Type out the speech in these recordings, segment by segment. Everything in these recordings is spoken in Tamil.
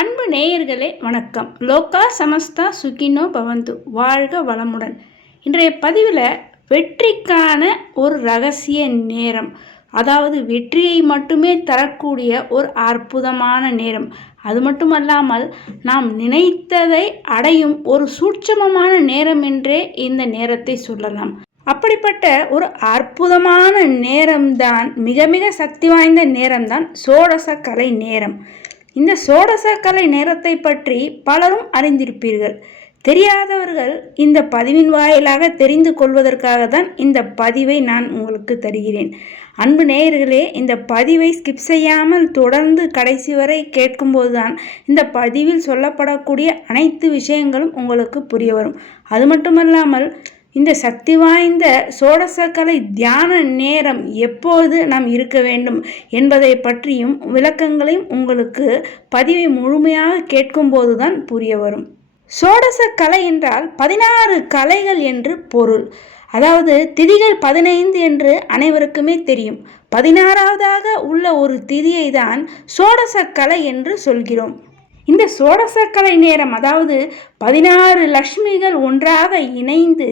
அன்பு நேயர்களே வணக்கம். லோகா சமஸ்தா சுகினோ பவந்து. வாழ்க வளமுடன். இன்றைய பதிவில் வெற்றிக்கான ஒரு ரகசிய நேரம் அதாவது வெற்றியை மட்டுமே தரக்கூடிய ஒரு அற்புதமான நேரம். அது மட்டுமல்லாமல் நாம் நினைத்ததை அடையும் ஒரு சூட்சமமான நேரம் என்றே இந்த நேரத்தை சொல்லலாம். அப்படிப்பட்ட ஒரு அற்புதமான நேரம்தான் மிக மிக சக்தி வாய்ந்த நேரம்தான் சோடச கலை நேரம். இந்த சோடச கலை நேரத்தை பற்றி பலரும் அறிந்திருப்பீர்கள். தெரியாதவர்கள் இந்த பதிவின் வாயிலாக தெரிந்து கொள்வதற்காக தான் இந்த பதிவை நான் உங்களுக்கு தருகிறேன். அன்பு நேயர்களே இந்த பதிவை ஸ்கிப் செய்யாமல் தொடர்ந்து கடைசி வரை கேட்கும்போது தான் இந்த பதிவில் சொல்லப்படக்கூடிய அனைத்து விஷயங்களும் உங்களுக்கு புரிய வரும். அது மட்டுமல்லாமல் இந்த சக்தி வாய்ந்த சோடசக்கலை தியான நேரம் எப்போது நாம் இருக்க வேண்டும் என்பதை பற்றியும் விளக்கங்களையும் உங்களுக்கு பதிவை முழுமையாக கேட்கும்போது தான் புரிய வரும். சோடச கலை என்றால் பதினாறு கலைகள் என்று பொருள். அதாவது திதிகள் பதினைந்து என்று அனைவருக்குமே தெரியும். பதினாறாவதாக உள்ள ஒரு திதியை தான் சோடச கலை என்று சொல்கிறோம். இந்த சோடசக்கலை நேரம் அதாவது பதினாறு லக்ஷ்மிகள் ஒன்றாக இணைந்து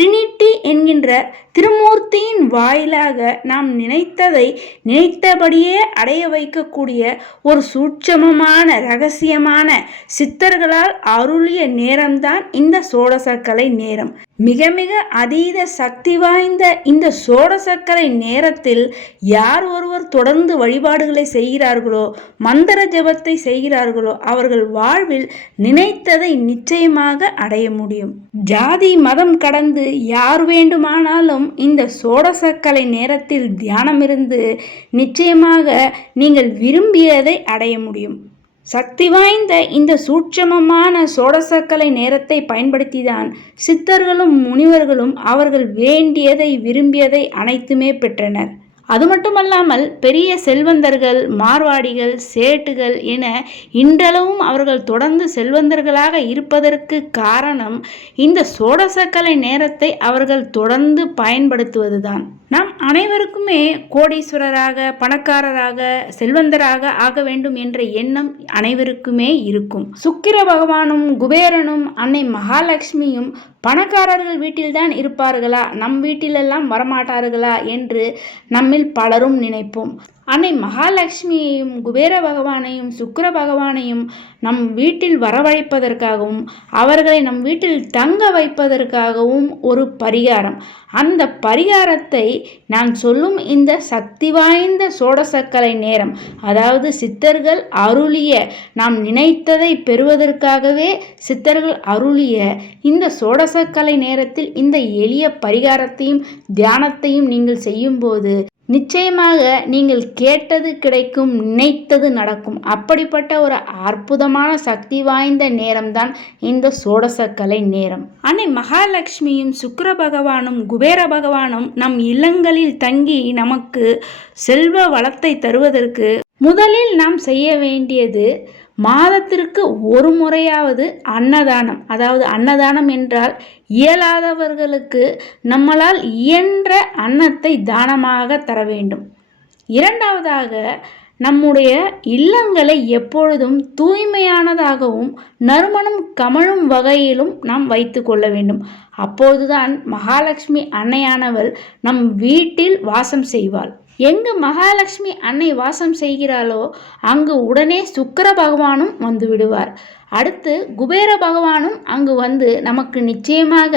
ட்ரினிட்டி என்கின்ற திருமூர்த்தியின் வாயிலாக நாம் நினைத்ததை நினைத்தபடியே அடைய வைக்கக்கூடிய ஒரு சூட்சமமான ரகசியமான சித்தர்களால் அருளிய நேரம்தான் இந்த சோடசக்கலை நேரம். மிக மிக அதீத சக்தி வாய்ந்த இந்த சோடசக்கரை நேரத்தில் யார் ஒருவர் தொடர்ந்து வழிபாடுகளை செய்கிறார்களோ மந்திர ஜபத்தை செய்கிறார்களோ அவர்கள் வாழ்வில் நினைத்ததை நிச்சயமாக அடைய முடியும். ஜாதி மதம் கடந்து யார் வேண்டுமானாலும் இந்த சோடசக்கலை நேரத்தில் தியானம் இருந்து நிச்சயமாக நீங்கள் விரும்பியதை அடைய முடியும். சக்தி வாய்ந்த இந்த சூட்சமமான சோடசக்கலை நேரத்தை பயன்படுத்திதான் சித்தர்களும் முனிவர்களும் அவர்கள் வேண்டியதை விரும்பியதை அனைத்துமே பெற்றனர். அது மட்டுமல்லாமல் பெரிய செல்வந்தர்கள் மார்வாடிகள் சேட்டுகள் என இன்றளவும் அவர்கள் தொடர்ந்து செல்வந்தர்களாக இருப்பதற்கு காரணம் இந்த சோடசக்கலை நேரத்தை அவர்கள் தொடர்ந்து பயன்படுத்துவதுதான். நாம் அனைவருக்குமே கோடீஸ்வரராக பணக்காரராக செல்வந்தராக ஆக வேண்டும் என்ற எண்ணம் அனைவருக்குமே இருக்கும். சுக்கிர பகவானும் குபேரனும் அன்னை மகாலட்சுமியும் பணக்காரர்கள் வீட்டில்தான் இருப்பார்களா? நம் வீட்டிலெல்லாம் வரமாட்டார்களா? என்று நம்மில் பலரும் நினைப்போம். அன்னை மகாலட்சுமியையும் குபேர பகவானையும் சுக்கர பகவானையும் நம் வீட்டில் வரவழைப்பதற்காகவும் அவர்களை நம் வீட்டில் தங்க வைப்பதற்காகவும் ஒரு பரிகாரம். அந்த பரிகாரத்தை நான் சொல்லும் இந்த சக்தி வாய்ந்த சோடசக்கலை நேரம் அதாவது சித்தர்கள் அருளிய நாம் நினைத்ததை பெறுவதற்காகவே சித்தர்கள் அருளிய இந்த சோடசக்கலை நேரத்தில் இந்த எளிய பரிகாரத்தையும் தியானத்தையும் நீங்கள் செய்யும்போது நிச்சயமாக நீங்கள் கேட்டது கிடைக்கும் நினைத்தது நடக்கும். அப்படிப்பட்ட ஒரு அற்புதமான சக்தி வாய்ந்த நேரம்தான் இந்த சோடசக்கலை நேரம். அன்னை மகாலட்சுமியும் சுக்கர பகவானும் குபேர பகவானும் நம் இல்லங்களில் தங்கி நமக்கு செல்வ வளத்தை தருவதற்கு முதலில் நாம் செய்ய வேண்டியது மாதத்திற்கு ஒரு முறையாவது அன்னதானம். அதாவது அன்னதானம் என்றால் இயலாதவர்களுக்கு நம்மளால் இயன்ற அன்னத்தை தானமாக தர வேண்டும். இரண்டாவதாக நம்முடைய இல்லங்களை எப்பொழுதும் தூய்மையானதாகவும் நறுமணம் கமழும் வகையிலும் நாம் வைத்து கொள்ள வேண்டும். அப்போதுதான் மகாலட்சுமி அன்னையானவள் நம் வீட்டில் வாசம் செய்வாள். எங்கு மகாலட்சுமி அன்னை வாசம் செய்கிறாளோ அங்கு உடனே சுக்கர பகவானும் வந்து விடுவார். அடுத்து குபேர பகவானும் அங்கு வந்து நமக்கு நிச்சயமாக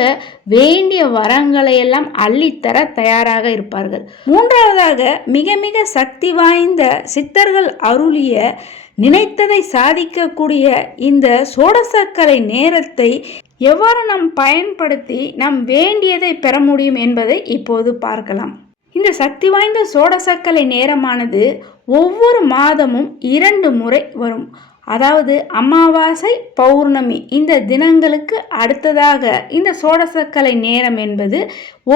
வேண்டிய வரங்களை எல்லாம் அள்ளித்தர தயாராக இருப்பார்கள். மூன்றாவதாக மிக மிக சக்தி வாய்ந்த சித்தர்கள் அருளிய நினைத்ததை சாதிக்கக்கூடிய இந்த சோடசக்கலை நேரத்தை எவ்வாறு நாம் பயன்படுத்தி நாம் வேண்டியதை பெற முடியும் என்பதை இப்போது பார்க்கலாம். இந்த சக்தி வாய்ந்த சோடசக்கலை நேரமானது ஒவ்வொரு மாதமும் இரண்டு முறை வரும். அதாவது அமாவாசை பௌர்ணமி இந்த தினங்களுக்கு அடுத்ததாக இந்த சோடசக்கலை நேரம் என்பது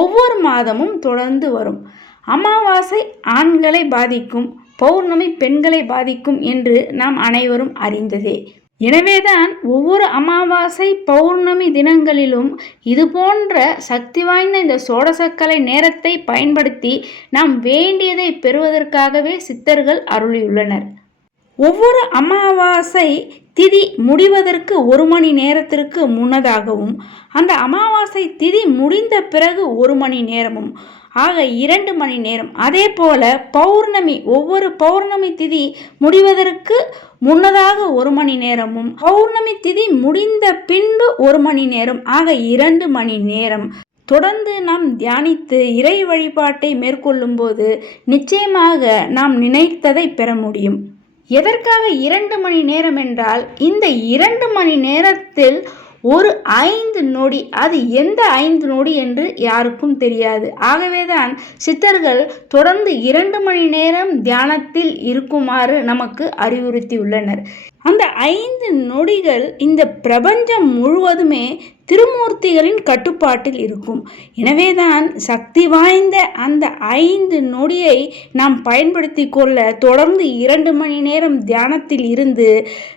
ஒவ்வொரு மாதமும் தொடர்ந்து வரும். அமாவாசை ஆண்களை பாதிக்கும் பௌர்ணமி பெண்களை பாதிக்கும் என்று நாம் அனைவரும் அறிந்ததே. எனவேதான் ஒவ்வொரு அமாவாசை பௌர்ணமி தினங்களிலும் இது போன்ற சக்தி வாய்ந்த இந்த சோடசக்கலை நேரத்தை பயன்படுத்தி நாம் வேண்டியதை பெறுவதற்காகவே சித்தர்கள் அருளியுள்ளனர். ஒவ்வொரு அமாவாசை திதி முடிவதற்கு ஒரு மணி நேரத்திற்கு முன்னதாகவும் அந்த அமாவாசை திதி முடிந்த பிறகு ஒரு மணி நேரமும் ஆக இரண்டு மணி நேரம். அதே போல பௌர்ணமி ஒவ்வொரு பௌர்ணமி திதி முடிவதற்கு முன்னதாக ஒரு மணி நேரமும் பௌர்ணமி திதி முடிந்த பின்பு ஒரு மணி நேரம். ஆக இரண்டு மணி நேரம். தொடர்ந்து நாம் தியானித்து இறை வழிபாட்டை மேற்கொள்ளும் போது நிச்சயமாக நாம் நினைத்ததை பெற முடியும். எதற்காக இரண்டு மணி நேரம் என்றால் இந்த இரண்டு மணி நேரத்தில் ஒரு ஐந்து நொடி அது எந்த ஐந்து நொடி என்று யாருக்கும் தெரியாது. ஆகவேதான் சித்தர்கள் தொடர்ந்து இரண்டு மணி நேரம் தியானத்தில் இருக்குமாறு நமக்கு அறிவுறுத்தியுள்ளனர். அந்த ஐந்து நொடிகள் இந்த பிரபஞ்சம் முழுவதுமே திருமூர்த்திகளின் கட்டுப்பாட்டில் இருக்கும். எனவேதான் சக்தி வாய்ந்த அந்த ஐந்து நொடியை நாம் பயன்படுத்தி கொள்ள தொடர்ந்து இரண்டு மணி நேரம் தியானத்தில் இருந்து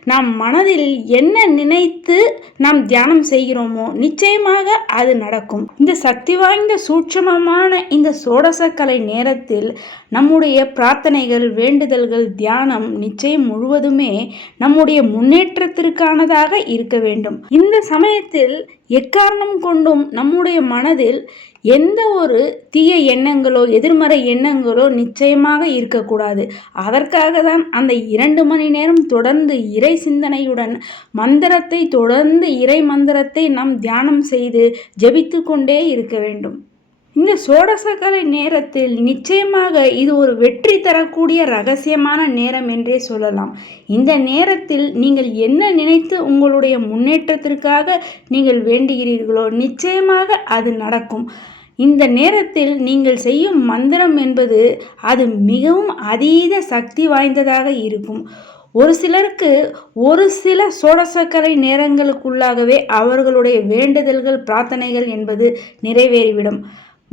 நாம் மனதில் என்ன நினைத்து நாம் தியானம் செய்கிறோமோ நிச்சயமாக அது நடக்கும். இந்த சக்தி வாய்ந்த சூட்சமமான இந்த சோடசக்கலை நேரத்தில் நம்முடைய பிரார்த்தனைகள் வேண்டுதல்கள் தியானம் நிச்சயம் முழுவதுமே நம்முடைய முன்னேற்றத்திற்கானதாக இருக்க வேண்டும். இந்த சமயத்தில் எக்காரணம் கொண்டும் நம்முடைய மனதில் எந்த ஒரு தீய எண்ணங்களோ எதிர்மறை எண்ணங்களோ நிச்சயமாக இருக்கக்கூடாது. அதற்காக தான் அந்த இரண்டு மணி நேரம் தொடர்ந்து இறை சிந்தனையுடன் மந்திரத்தை தொடர்ந்து இறை மந்திரத்தை நாம் தியானம் செய்து ஜெபித்து கொண்டே இருக்க வேண்டும். இந்த சோடசக்கலை நேரத்தில் நிச்சயமாக இது ஒரு வெற்றி தரக்கூடிய ரகசியமான நேரம் என்றே சொல்லலாம். இந்த நேரத்தில் நீங்கள் என்ன நினைத்து உங்களுடைய முன்னேற்றத்திற்காக நீங்கள் வேண்டுகிறீர்களோ நிச்சயமாக அது நடக்கும். இந்த நேரத்தில் நீங்கள் செய்யும் மந்திரம் என்பது அது மிகவும் அதீத சக்தி வாய்ந்ததாக இருக்கும். ஒரு சிலருக்கு ஒரு சில சோடசக்கரை நேரங்களுக்குள்ளாகவே அவர்களுடைய வேண்டுதல்கள் பிரார்த்தனைகள் என்பது நிறைவேறிவிடும்.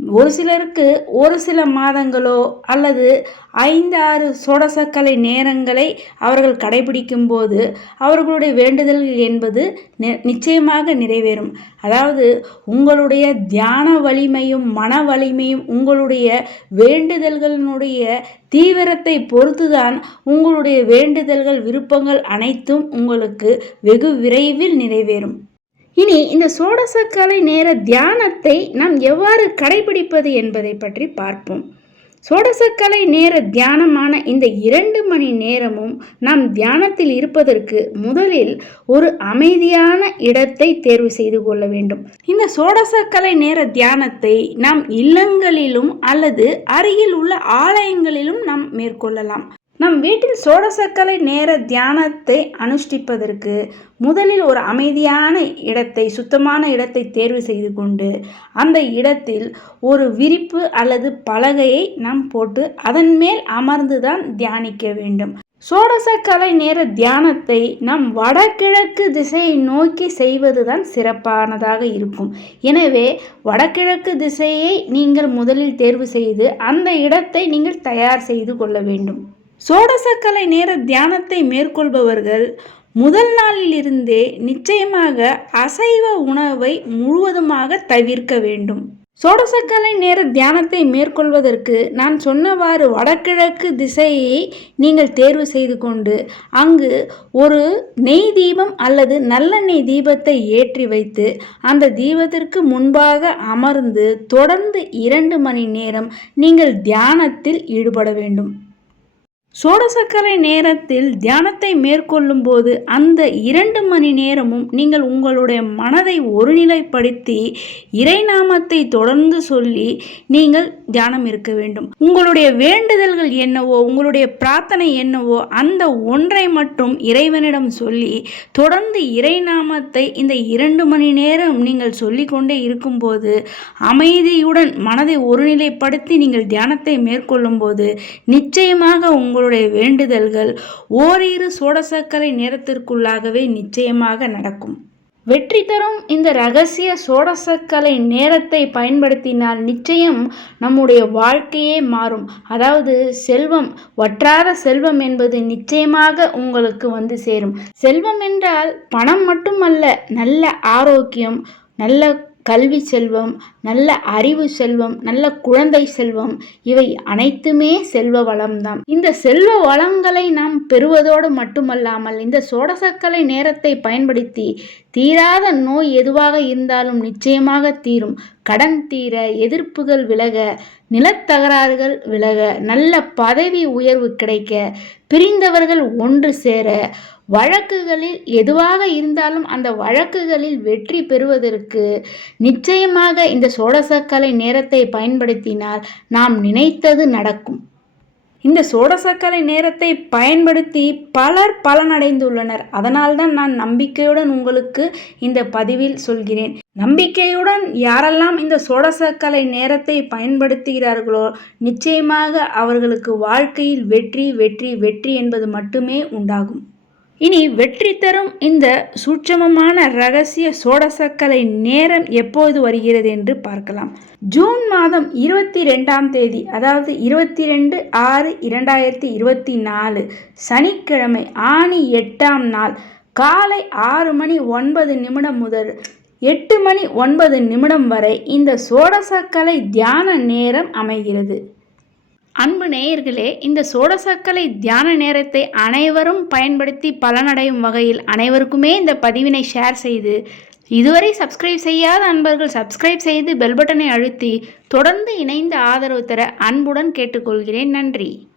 ஒரு சிலருக்கு ஒரு சில மாதங்களோ அல்லது ஐந்து ஆறு சோடசக்கலை நேரங்களை அவர்கள் கடைபிடிக்கும் போது அவர்களுடைய வேண்டுதல்கள் என்பது நிச்சயமாக நிறைவேறும். அதாவது உங்களுடைய தியான வலிமையும் மன வலிமையும் உங்களுடைய வேண்டுதல்களினுடைய தீவிரத்தை பொறுத்துதான் உங்களுடைய வேண்டுதல்கள் விருப்பங்கள் அனைத்தும் உங்களுக்கு வெகு விரைவில் நிறைவேறும். இனி இந்த சோடசக்கலை நேர தியானத்தை நாம் எவ்வாறு கடைபிடிப்பது என்பதை பற்றி பார்ப்போம். சோடசக்கலை நேர தியானமான இந்த இரண்டு மணி நேரமும் நாம் தியானத்தில் இருப்பதற்கு முதலில் ஒரு அமைதியான இடத்தை தேர்வு செய்து கொள்ள வேண்டும். இந்த சோடசக்கலை நேர தியானத்தை நாம் இல்லங்களிலும் அல்லது அருகில் உள்ள ஆலயங்களிலும் நாம் மேற்கொள்ளலாம். நம் வீட்டில் சோடசக்கலை நேர தியானத்தை அனுஷ்டிப்பதற்கு முதலில் ஒரு அமைதியான இடத்தை சுத்தமான இடத்தை தேர்வு செய்து கொண்டு அந்த இடத்தில் ஒரு விரிப்பு அல்லது பலகையை நாம் போட்டு அதன் மேல் அமர்ந்து தான் தியானிக்க வேண்டும். சோடசக்கலை நேர தியானத்தை நம் வடகிழக்கு திசையை நோக்கி செய்வதுதான் சிறப்பானதாக இருக்கும். எனவே வடகிழக்கு திசையை நீங்கள் முதலில் தேர்வு செய்து அந்த இடத்தை நீங்கள் தயார் செய்து கொள்ள வேண்டும். சோடசக்கலை நேர தியானத்தை மேற்கொள்பவர்கள் முதல் நாளிலிருந்தே நிச்சயமாக அசைவ உணவை முழுவதுமாக தவிர்க்க வேண்டும். சோடசக்கலை நேர தியானத்தை மேற்கொள்வதற்கு நான் சொன்னவாறு வடகிழக்கு திசையை நீங்கள் தேர்வு செய்து கொண்டு அங்கு ஒரு நெய் தீபம் அல்லது நல்லெண்ணெய் தீபத்தை ஏற்றி வைத்து அந்த தீபத்திற்கு முன்பாக அமர்ந்து தொடர்ந்து இரண்டு மணி நேரம் நீங்கள் தியானத்தில் ஈடுபட வேண்டும். சோடசக்கரை நேரத்தில் தியானத்தை மேற்கொள்ளும் போது அந்த இரண்டு மணி நேரமும் நீங்கள் உங்களுடைய மனதை ஒருநிலைப்படுத்தி இறைநாமத்தை தொடர்ந்து சொல்லி நீங்கள் தியானம் இருக்க வேண்டும். உங்களுடைய வேண்டுதல்கள் என்னவோ உங்களுடைய பிரார்த்தனை என்னவோ அந்த ஒன்றை மட்டும் இறைவனிடம் சொல்லி தொடர்ந்து இறைநாமத்தை இந்த இரண்டு மணி நேரம் நீங்கள் சொல்லிக்கொண்டே இருக்கும்போது அமைதியுடன் மனதை ஒருநிலைப்படுத்தி நீங்கள் தியானத்தை மேற்கொள்ளும் போது நிச்சயமாக உங்கள் உங்களுடைய வேண்டுதல்கள் ஓரிரு சோடசக்கரை நேரத்திற்குள்ளாகவே நிச்சயமாக நடக்கும். வெற்றி தரும் இந்த ரகசிய சோடசக்கலை நேரத்தை பயன்படுத்தினால் நிச்சயம் நம்முடைய வாழ்க்கையே மாறும். அதாவது செல்வம் வற்றாத செல்வம் என்பது நிச்சயமாக உங்களுக்கு வந்து சேரும். செல்வம் என்றால் பணம் மட்டுமல்ல நல்ல ஆரோக்கியம் நல்ல கல்வி செல்வம் நல்ல அறிவு செல்வம் நல்ல குழந்தை செல்வம் இவை அனைத்துமே செல்வ வளம்தான். இந்த செல்வ வளங்களை நாம் பெறுவதோடு மட்டுமல்லாமல் இந்த சோடசக்கலை நேரத்தை பயன்படுத்தி தீராத நோய் எதுவாக இருந்தாலும் நிச்சயமாக தீரும். கடன் தீர எதிர்ப்புகள் விலக நிலத்தகராறுகள் விலக நல்ல பதவி உயர்வு கிடைக்க பிரிந்தவர்கள் ஒன்று சேர வழக்குகளில் எதுவாக இருந்தாலும் அந்த வழக்குகளில் வெற்றி பெறுவதற்கு நிச்சயமாக இந்த சோடசக்கலை நேரத்தை பயன்படுத்தினால் நாம் நினைத்தது நடக்கும். இந்த சோடசக்கலை நேரத்தை பயன்படுத்தி பலர் பலனடைந்துள்ளனர். அதனால்தான் நான் நம்பிக்கையுடன் உங்களுக்கு இந்த பதிவில் சொல்கிறேன். நம்பிக்கையுடன் யாரெல்லாம் இந்த சோடசக்கலை நேரத்தை பயன்படுத்துகிறார்களோ நிச்சயமாக அவர்களுக்கு வாழ்க்கையில் வெற்றி வெற்றி வெற்றி என்பது மட்டுமே உண்டாகும். இனி வெற்றி தரும் இந்த சூட்சமமான ரகசிய சோடசக்கலை நேரம் எப்போது வருகிறது என்று பார்க்கலாம். ஜூன் மாதம் இருபத்தி ரெண்டாம் தேதி அதாவது இருபத்தி ரெண்டு ஆறு இரண்டாயிரத்தி இருபத்தி நாலு சனிக்கிழமை ஆணி எட்டாம் நாள் காலை ஆறு மணி ஒன்பது நிமிடம் முதல் எட்டு மணி ஒன்பது நிமிடம் வரை இந்த சோடசக்கலை தியான நேரம் அமைகிறது. அன்பு நேயர்களே இந்த சோடசக்கலை தியான நேரத்தை அனைவரும் பயன்படுத்தி பலனடையும் வகையில் அனைவருக்குமே இந்த பதிவினை ஷேர் செய்து இதுவரை சப்ஸ்கிரைப் செய்யாத அன்பர்கள் சப்ஸ்கிரைப் செய்து பெல் பட்டனை அழுத்தி தொடர்ந்து இணைந்து ஆதரவு தர அன்புடன் கேட்டுக்கொள்கிறேன். நன்றி.